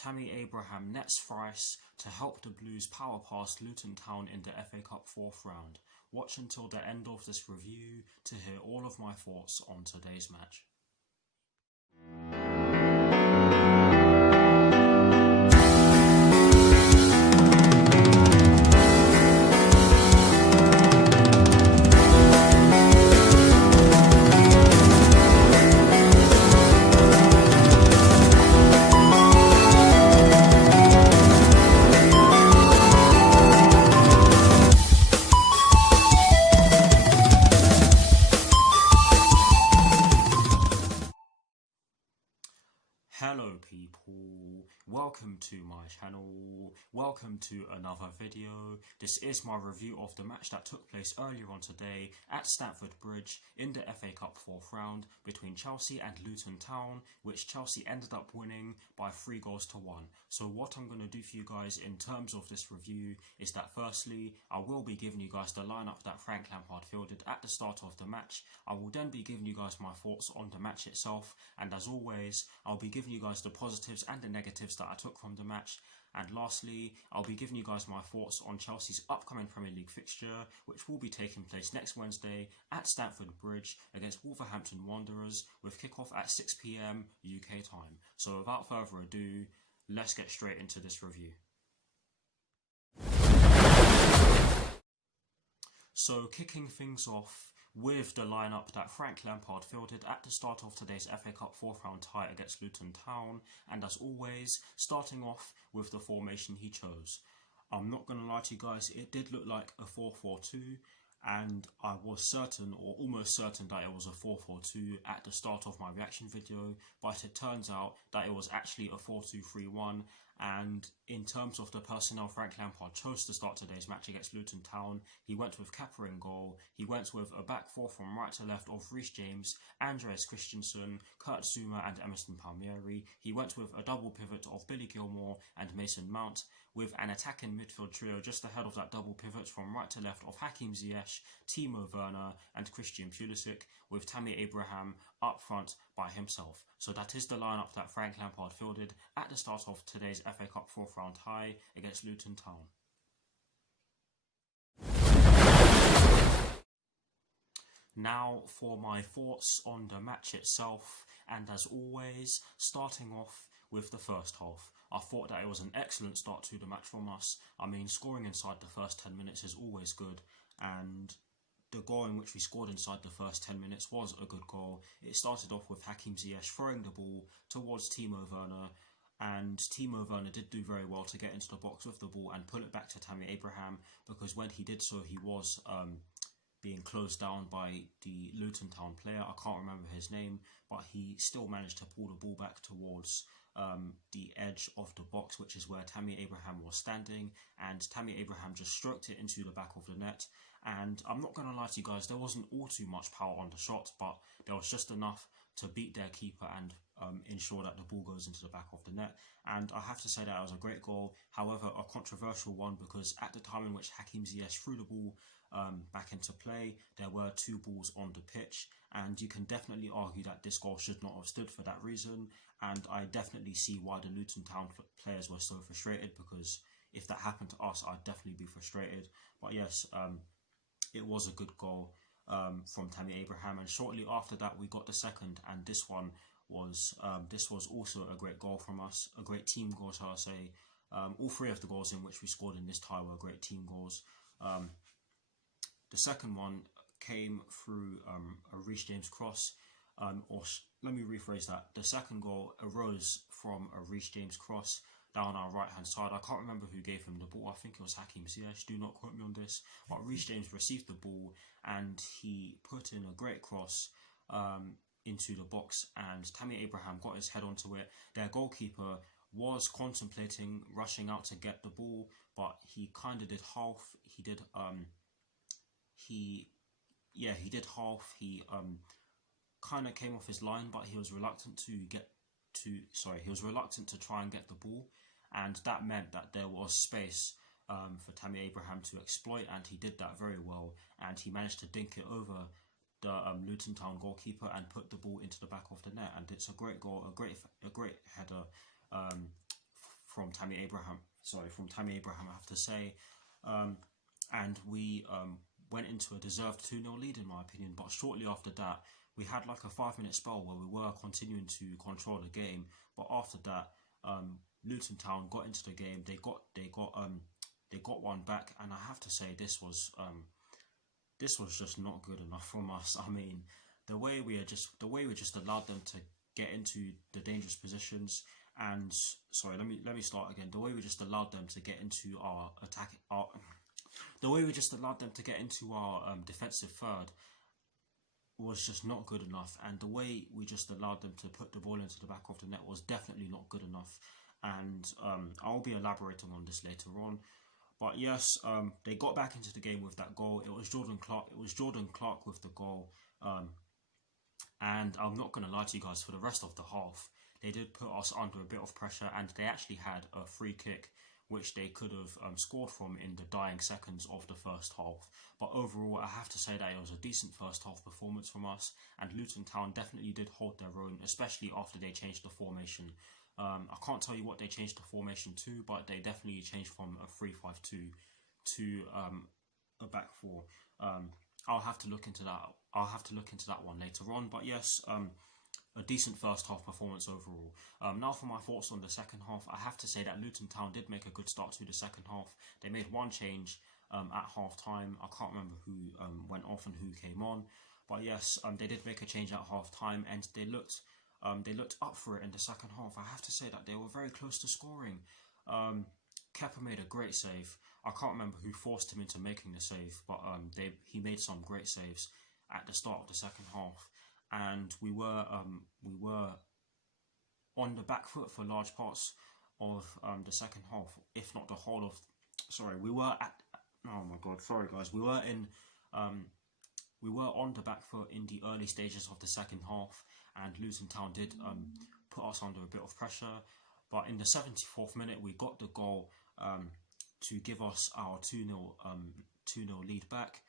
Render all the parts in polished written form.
Tammy Abraham nets thrice to help the Blues power past Luton Town in the FA Cup 4th round. Watch until the end of this review to hear all of my thoughts on today's match. Hello people, welcome to my channel, welcome to another video. This is my review of the match that took place earlier on today at Stamford Bridge in the FA Cup 4th round between Chelsea and Luton Town, which Chelsea ended up winning by 3-1. So what I'm going to do for you guys in terms of this review is that firstly, I will be giving you guys the lineup that Frank Lampard fielded at the start of the match. I will then be giving you guys my thoughts on the match itself, and as always, I'll be giving you guys the positives and the negatives that I took from the match. And lastly, I'll be giving you guys my thoughts on Chelsea's upcoming Premier League fixture, which will be taking place next Wednesday at Stamford Bridge against Wolverhampton Wanderers, with kickoff at 6 PM UK time. So without further ado, let's get straight into this review. So kicking things off with the lineup that Frank Lampard fielded at the start of today's FA Cup 4th round tie against Luton Town, and as always, starting off with the formation he chose. I'm not going to lie to you guys, it did look like a 4-4-2, and I was certain, or almost certain, that it was a 4-4-2 at the start of my reaction video, but it turns out that it was actually a 4-2-3-1. And in terms of the personnel Frank Lampard chose to start today's match against Luton Town, he went with Kepa in goal. He went with a back four from right to left of Reece James, Andreas Christensen, Kurt Zouma and Emerson Palmieri. He went with a double pivot of Billy Gilmore and Mason Mount, with an attacking midfield trio just ahead of that double pivot from right to left of Hakim Ziyech, Timo Werner and Christian Pulisic, with Tammy Abraham up front by himself. So that is the lineup that Frank Lampard fielded at the start of today's FA Cup 4th round tie against Luton Town. Now for my thoughts on the match itself, and as always, starting off with the first half. I thought that it was an excellent start to the match from us. I mean, scoring inside the first 10 minutes is always good, and the goal in which we scored inside the first 10 minutes was a good goal. It started off with Hakim Ziyech throwing the ball towards Timo Werner, and Timo Werner did do very well to get into the box with the ball and pull it back to Tammy Abraham, because when he did so, he was being closed down by the Luton Town player. I can't remember his name, but he still managed to pull the ball back towards the edge of the box, which is where Tammy Abraham was standing, and Tammy Abraham just stroked it into the back of the net. And I'm not going to lie to you guys, there wasn't all too much power on the shot, but there was just enough to beat their keeper and ensure that the ball goes into the back of the net. And I have to say that it was a great goal, however a controversial one, because at the time in which Hakim Ziyech threw the ball back into play, there were 2 balls on the pitch, and you can definitely argue that this goal should not have stood for that reason. And I definitely see why the Luton Town players were so frustrated, because if that happened to us, I'd definitely be frustrated. But yes, it was a good goal from Tammy Abraham, and shortly after that we got the second, and this was also a great goal from us, a great team goal, shall I say. All 3 of the goals in which we scored in this tie were great team goals. The second one came through a Reece James cross, let me rephrase that. The second goal arose from a Reece James cross down our right hand side. I can't remember who gave him the ball. I think it was Hakim Ziyech, do not quote me on this. But Reece James received the ball and he put in a great cross into the box, and Tammy Abraham got his head onto it. Their goalkeeper was contemplating rushing out to get the ball, but he kind of did half. He did half. He kind of came off his line, but he was reluctant to try and get the ball, and that meant that there was space for Tammy Abraham to exploit, and he did that very well, and he managed to dink it over the Luton Town goalkeeper and put the ball into the back of the net. And it's a great goal, a great header from Tammy Abraham. I have to say. And we went into a deserved 2-0 lead in my opinion, but shortly after that we had like a 5-minute spell where we were continuing to control the game, but after that Luton Town got into the game. They got one back, and I have to say this was just not good enough from us. I mean, the way we just allowed them to get into the dangerous positions, and sorry, let me start again. The way we just allowed them to get into our defensive third was just not good enough, and the way we just allowed them to put the ball into the back of the net was definitely not good enough. And I'll be elaborating on this later on. But yes, they got back into the game with that goal. It was Jordan Clark with the goal. And I'm not going to lie to you guys, for the rest of the half, they did put us under a bit of pressure, and they actually had a free kick which they could have scored from in the dying seconds of the first half. But overall, I have to say that it was a decent first half performance from us, and Luton Town definitely did hold their own, especially after they changed the formation. I can't tell you what they changed the formation to, but they definitely changed from a 3-5-2 to a back four. I'll have to look into that one later on. But yes, a decent first half performance overall. Now for my thoughts on the second half, I have to say that Luton Town did make a good start to the second half. They made one change at half time. I can't remember who went off and who came on, but yes, they did make a change at half time, and they looked up for it in the second half. I have to say that they were very close to scoring. Kepa made a great save. I can't remember who forced him into making the save, but he made some great saves at the start of the second half. And we were on the back foot for large parts of the second half, if not the whole of. Sorry, we were at. Oh my God, sorry guys. We were on the back foot in the early stages of the second half, and Luton Town did put us under a bit of pressure. But in the 74th minute, we got the goal to give us our 2-0 lead back.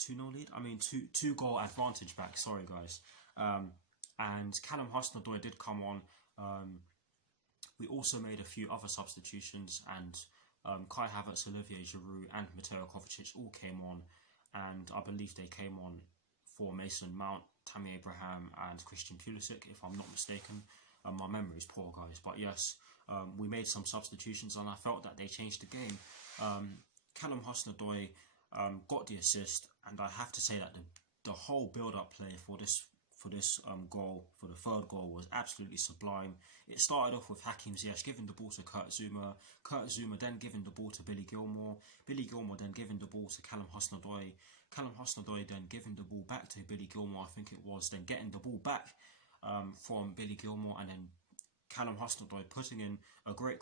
2-0 lead? I mean, two goal advantage back. Sorry, guys. And Callum Hudson-Odoi did come on. We also made a few other substitutions, and Kai Havertz, Olivier Giroud, and Mateo Kovacic all came on. And I believe they came on for Mason Mount, Tammy Abraham, and Christian Pulisic, if I'm not mistaken. My memory is poor, guys. But yes, we made some substitutions, and I felt that they changed the game. Callum Hudson-Odoi got the assist, and I have to say that the whole build-up play for this goal, for the third goal, was absolutely sublime. It started off with Hakim Ziyech giving the ball to Kurt Zouma then giving the ball to Billy Gilmour then giving the ball to Callum Hudson-Odoi then giving the ball back to Billy Gilmour, I think it was, then getting the ball back from Billy Gilmour, and then Callum Hudson-Odoi putting in a great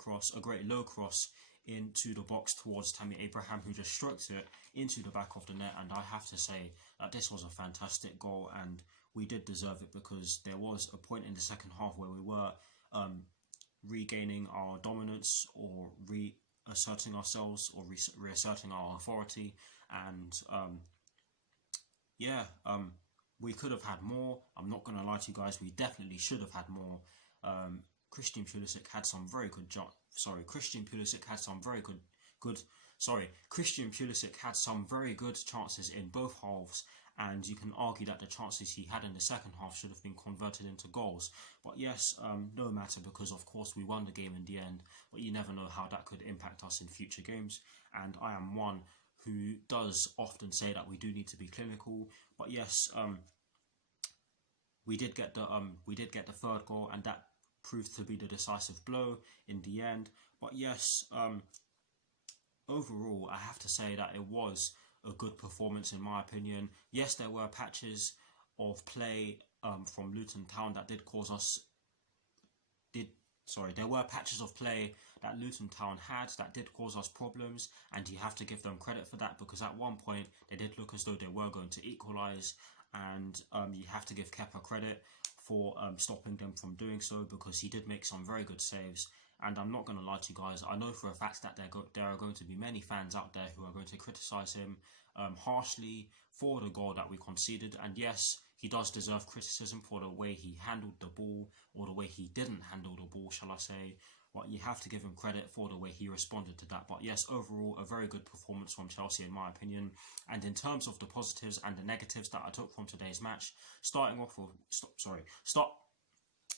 low cross into the box towards Tammy Abraham, who just stroked it into the back of the net. And I have to say that this was a fantastic goal, and we did deserve it, because there was a point in the second half where we were regaining our dominance, or reasserting ourselves, or reasserting our authority, and we could have had more. I'm not going to lie to you guys, we definitely should have had more. Christian Pulisic had some very good chances in both halves, and you can argue that the chances he had in the second half should have been converted into goals. But yes, no matter, because of course we won the game in the end, but you never know how that could impact us in future games, and I am one who does often say that we do need to be clinical. But yes, we did get the third goal, and that proved to be the decisive blow in the end. But yes, overall, I have to say that it was a good performance in my opinion. Yes, there were patches of play from Luton Town that there were patches of play that Luton Town had that did cause us problems, and you have to give them credit for that, because at one point they did look as though they were going to equalise, and you have to give Kepa credit for stopping them from doing so, because he did make some very good saves. And I'm not going to lie to you guys, I know for a fact that there are going to be many fans out there who are going to criticise him harshly for the goal that we conceded. And yes, he does deserve criticism for the way he handled the ball, or the way he didn't handle the ball, shall I say. but you have to give him credit for the way he responded to that. But yes, overall, a very good performance from Chelsea in my opinion. And in terms of the positives and the negatives that I took from today's match, starting off with...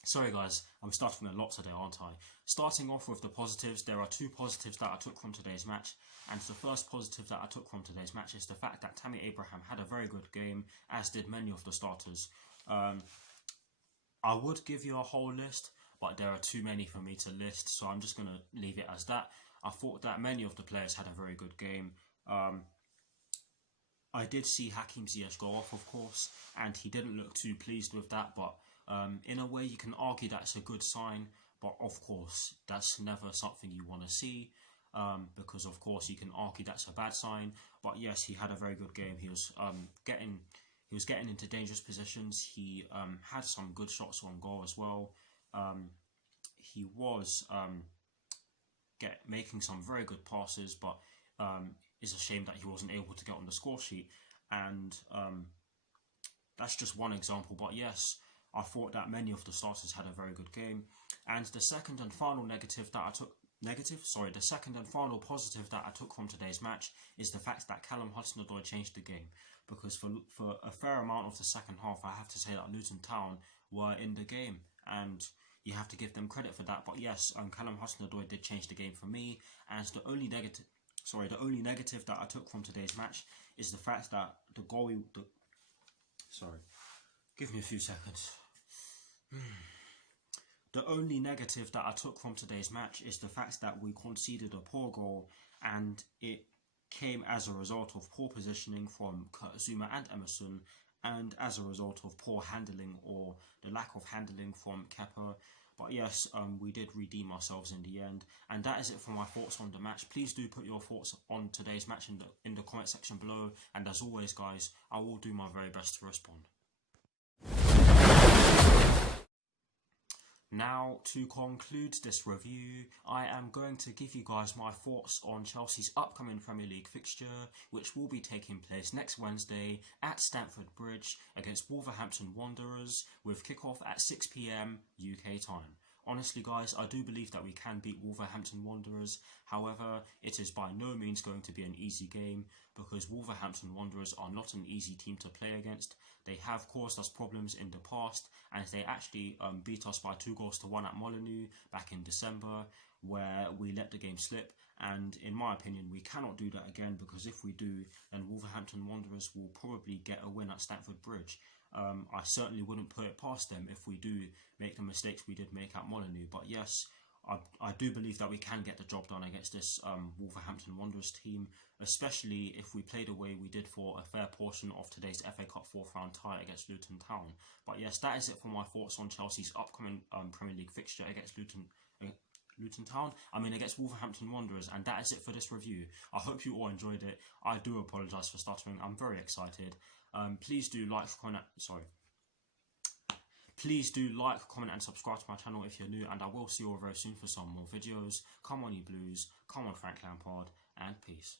Sorry guys, I'm starting a lot today, aren't I? Starting off with the positives, there are two positives that I took from today's match. And the first positive that I took from today's match is the fact that Tammy Abraham had a very good game, as did many of the starters. I would give you a whole list, but there are too many for me to list, so I'm just going to leave it as that. I thought that many of the players had a very good game. I did see Hakim Ziyech go off, of course, and he didn't look too pleased with that, but in a way you can argue that's a good sign, but of course that's never something you want to see, because of course you can argue that's a bad sign. But yes, he had a very good game. He was getting into dangerous positions. He had some good shots on goal as well. He was making some very good passes, but it's a shame that he wasn't able to get on the score sheet. And that's just one example. But yes, I thought that many of the starters had a very good game. And the second and final the second and final positive that I took from today's match is the fact that Callum Hudson-Odoi changed the game. Because for a fair amount of the second half, I have to say that Luton Town were in the game, and you have to give them credit for that. But yes, Callum Hudson-Odoi did change the game for me. And the only negative that I took from today's match is the fact that give me a few seconds. The only negative that I took from today's match is the fact that we conceded a poor goal, and it came as a result of poor positioning from Kurt Zouma and Emerson, and as a result of poor handling, or the lack of handling from Kepa. But yes, we did redeem ourselves in the end. And that is it for my thoughts on the match. Please do put your thoughts on today's match in the comment section below. And as always guys, I will do my very best to respond. Now, to conclude this review, I am going to give you guys my thoughts on Chelsea's upcoming Premier League fixture, which will be taking place next Wednesday at Stamford Bridge against Wolverhampton Wanderers, with kickoff at 6 PM UK time. Honestly guys, I do believe that we can beat Wolverhampton Wanderers. However, it is by no means going to be an easy game, because Wolverhampton Wanderers are not an easy team to play against. They have caused us problems in the past, and they actually beat us by 2-1 at Molineux back in December, where we let the game slip. And in my opinion, we cannot do that again, because if we do, then Wolverhampton Wanderers will probably get a win at Stamford Bridge. I certainly wouldn't put it past them if we do make the mistakes we did make at Molineux. But yes, I do believe that we can get the job done against this Wolverhampton Wanderers team, especially if we play the way we did for a fair portion of today's FA Cup 4th round tie against Luton Town. But yes, that is it for my thoughts on Chelsea's upcoming Premier League fixture against against Wolverhampton Wanderers. And that is it for this review. I hope you all enjoyed it. I do apologise for stuttering. I'm very excited. Please do like, comment, and subscribe to my channel if you're new, and I will see you all very soon for some more videos. Come on you Blues, come on Frank Lampard, and peace.